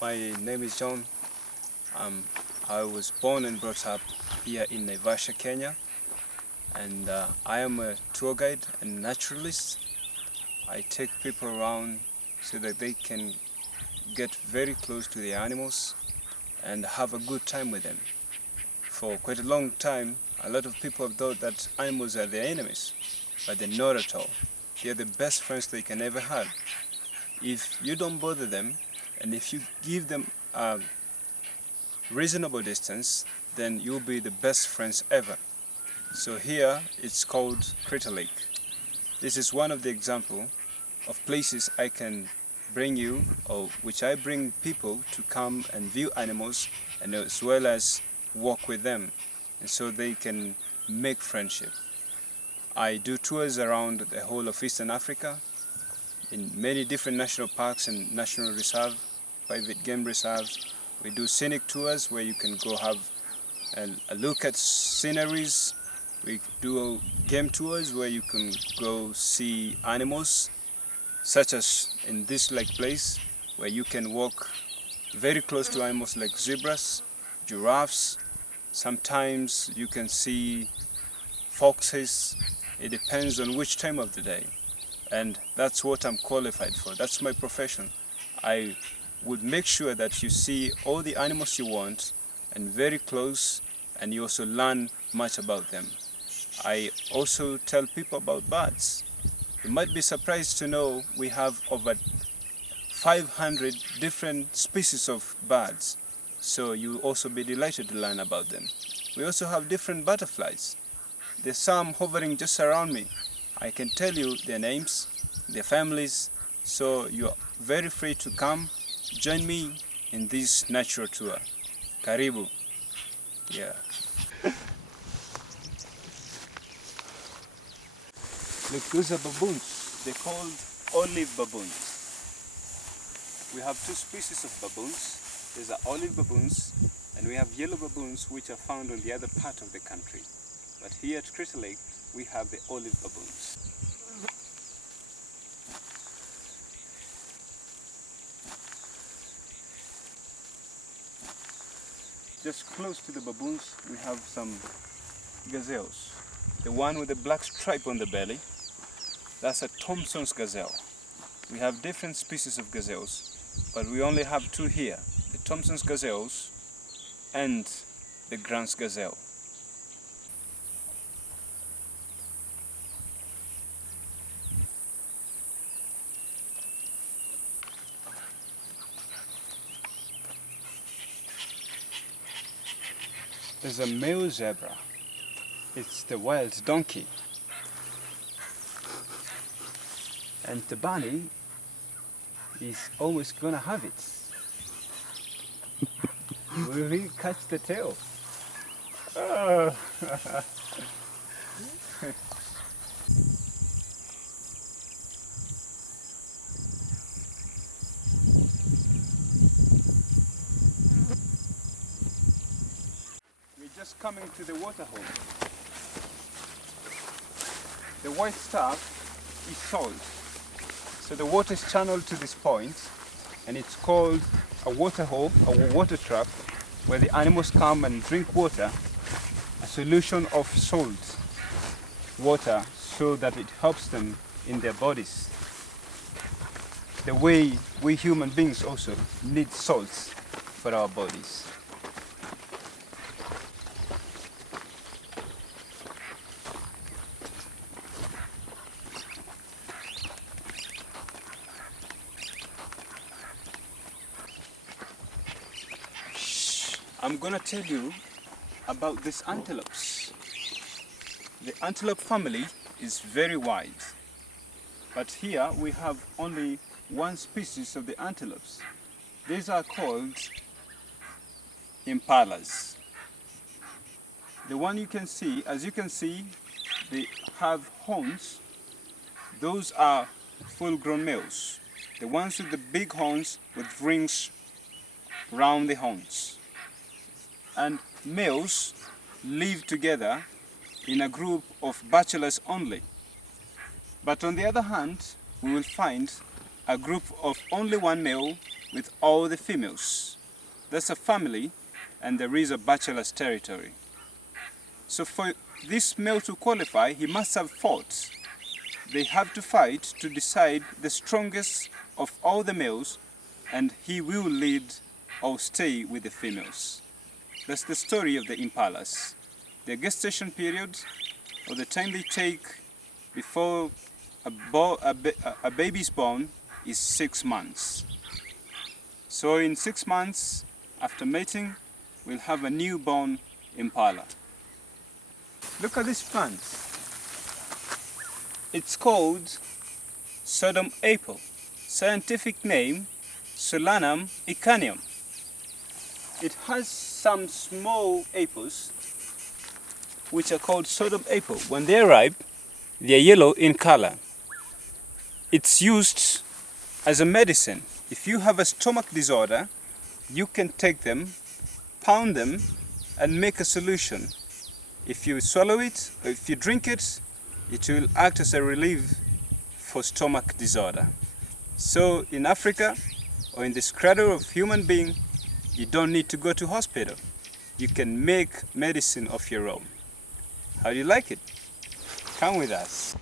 My name is John. I was born and brought up here in Naivasha, Kenya, and I am a tour guide and naturalist. I take people around so that they can get very close to the animals and have a good time with them. For quite a long time, a lot of people have thought that animals are their enemies, but they're not at all. They're the best friends they can ever have. If you don't bother them, and if you give them a reasonable distance, then you'll be the best friends ever. So here, it's called Crater Lake. This is one of the example of places I can bring you, or which I bring people to come and view animals, and as well as walk with them, and so they can make friendship. I do tours around the whole of Eastern Africa, in many different national parks and national reserve, private game reserves. We do scenic tours where you can go have a look at sceneries. We do game tours where you can go see animals, such as in this lake place, where you can walk very close to animals like zebras, giraffes. Sometimes you can see foxes. It depends on which time of the day. And that's what I'm qualified for. That's my profession. I would make sure that you see all the animals you want and very close, and you also learn much about them. I also tell people about birds. You might be surprised to know we have over 500 different species of birds, so you'll also be delighted to learn about them. We also have different butterflies. There's some hovering just around me. I can tell you their names, their families, so you're very free to come, join me in this natural tour. Karibu. Yeah. Look, those are baboons. They're called olive baboons. We have two species of baboons. There's the olive baboons, and we have yellow baboons, which are found on the other part of the country. But here at Crater Lake, we have the olive baboons. Just close to the baboons, we have some gazelles. The one with the black stripe on the belly, that's a Thompson's gazelle. We have different species of gazelles, but we only have two here, the Thompson's gazelles and the Grant's gazelle. There's a male zebra. It's the wild donkey. And the bunny is almost gonna have it. Will he catch the tail? Oh. We're just coming to the water hole. The white stuff is salt. So the water is channeled to this point, and it's called a water hole, a water trap, where the animals come and drink water, a solution of salt water, so that it helps them in their bodies. The way we human beings also need salts for our bodies. I'm gonna tell you about these antelopes. The antelope family is very wide, but here we have only one species of the antelopes. These are called impalas. The one you can see, as you can see, they have horns. Those are full-grown males. The ones with the big horns with rings round the horns. And males live together in a group of bachelors only. But on the other hand, we will find a group of only one male with all the females. That's a family, and there is a bachelor's territory. So for this male to qualify, he must have fought. They have to fight to decide the strongest of all the males, and he will lead or stay with the females. That's the story of the impalas. Their gestation period, or the time they take before a baby is born, is 6 months. So in 6 months after mating, we'll have a newborn impala. Look at this plant. It's called Sodom apple. Scientific name, Solanum icanium. It has some small apples which are called Sodom apple. When they're ripe, they're yellow in color. It's used as a medicine. If you have a stomach disorder, you can take them, pound them, and make a solution. If you swallow it, or if you drink it, it will act as a relief for stomach disorder. So in Africa, or in this cradle of human being, you don't need to go to hospital. You can make medicine of your own. How do you like it? Come with us.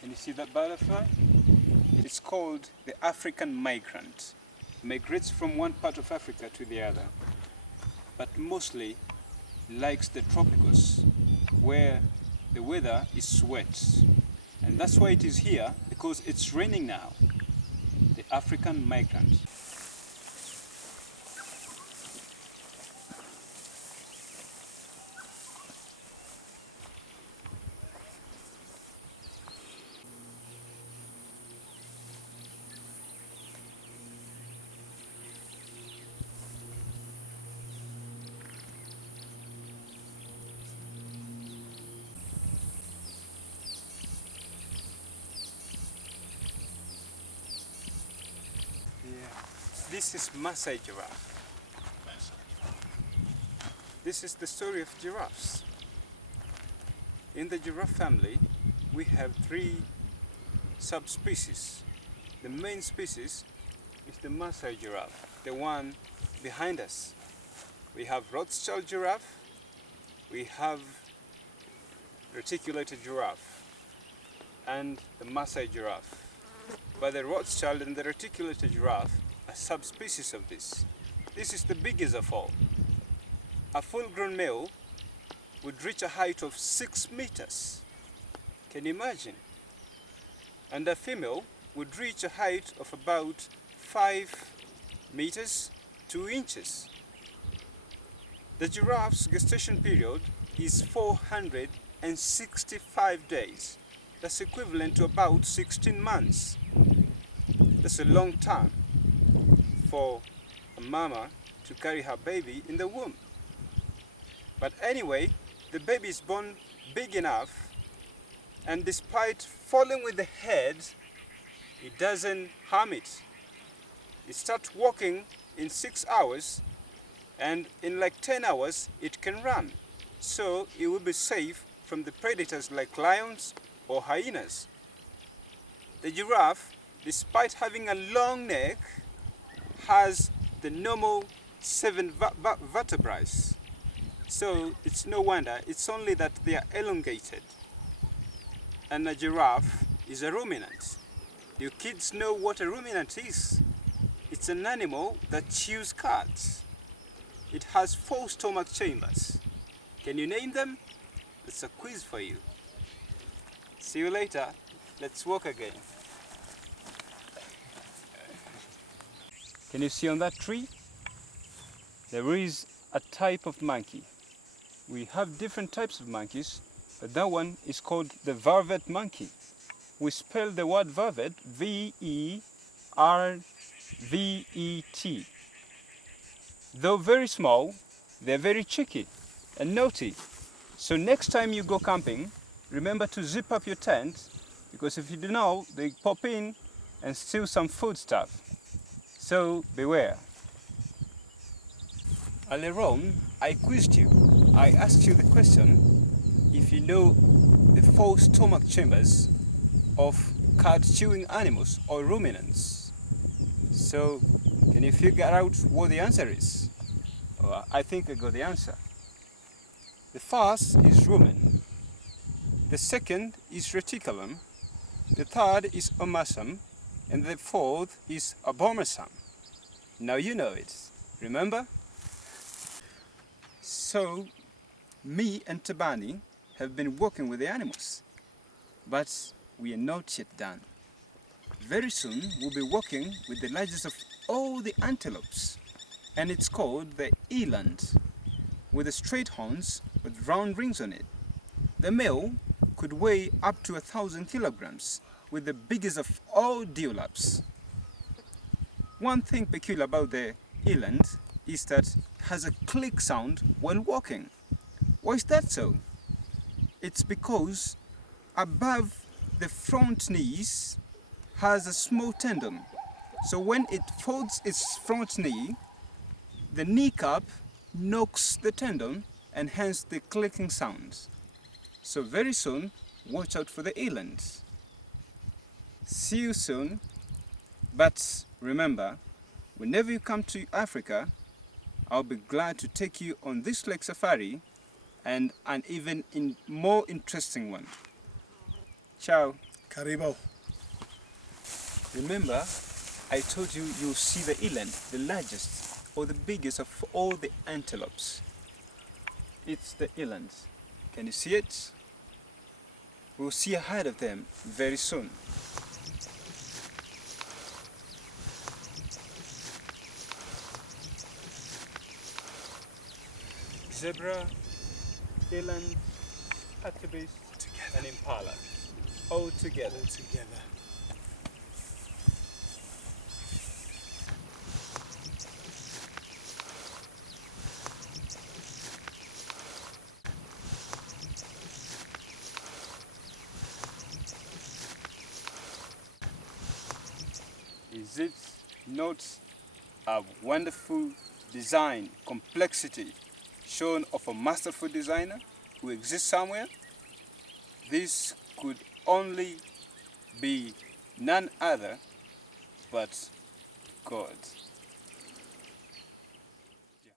Can you see that butterfly? It's called the African migrant. Migrates from one part of Africa to the other, but mostly likes the tropicals, where the weather is wet. And that's why it is here, because it's raining now. The African migrant. This is Maasai giraffe. This is the story of giraffes. In the giraffe family, we have 3 subspecies. The main species is the Maasai giraffe, the one behind us. We have Rothschild giraffe, we have reticulated giraffe, and the Maasai giraffe. But the Rothschild and the reticulated giraffe are subspecies of this. This is the biggest of all. A full-grown male would reach a height of 6 meters. Can you imagine? And a female would reach a height of about 5 meters, 2 inches. The giraffe's gestation period is 465 days. That's equivalent to about 16 months. That's a long time for a mama to carry her baby in the womb. But anyway, the baby is born big enough, and despite falling with the head, it doesn't harm it. It starts walking in 6 hours, and in like 10 hours it can run. So it will be safe from the predators like lions or hyenas. The giraffe, despite having a long neck, has the normal 7 vertebrae. So it's no wonder, it's only that they are elongated. And a giraffe is a ruminant. Do you kids know what a ruminant is? It's an animal that chews cuds. It has 4 stomach chambers. Can you name them? It's a quiz for you. See you later. Let's walk again. Can you see on that tree? There is a type of monkey. We have different types of monkeys, but that one is called the vervet monkey. We spell the word vervet, V-E-R-V-E-T. Though very small, they're very cheeky and naughty. So next time you go camping, remember to zip up your tent, because if you do not, they pop in and steal some food stuff. So beware. Earlier on, I quizzed you. I asked you the question if you know the 4 stomach chambers of cud-chewing animals or ruminants. So, can you figure out what the answer is? Oh, I think I got the answer. The first is rumen. The second is reticulum. The third is omasum. And the fourth is abomasum. Now you know it. Remember? So, me and Tabani have been working with the animals. But we are not yet done. Very soon we'll be working with the largest of all the antelopes, and it's called the eland, with the straight horns with round rings on it. The male could weigh up to 1,000 kilograms, with the biggest of all deerlaps. One thing peculiar about the eland is that it has a click sound while walking. Why is that so? It's because above the front knees has a small tendon. So when it folds its front knee, the kneecap knocks the tendon and hence the clicking sounds. So very soon, watch out for the elands. See you soon. But remember, whenever you come to Africa, I'll be glad to take you on this lake safari and an even more interesting one. Ciao. Karibo. Remember, I told you you'll see the eland, the largest or the biggest of all the antelopes. It's the eland. Can you see it? We'll see a herd of them very soon. Zebra, eland, hartebeest, and impala, all together. Is it not a wonderful design, complexity shown of a masterful designer who exists somewhere? This could only be none other but God.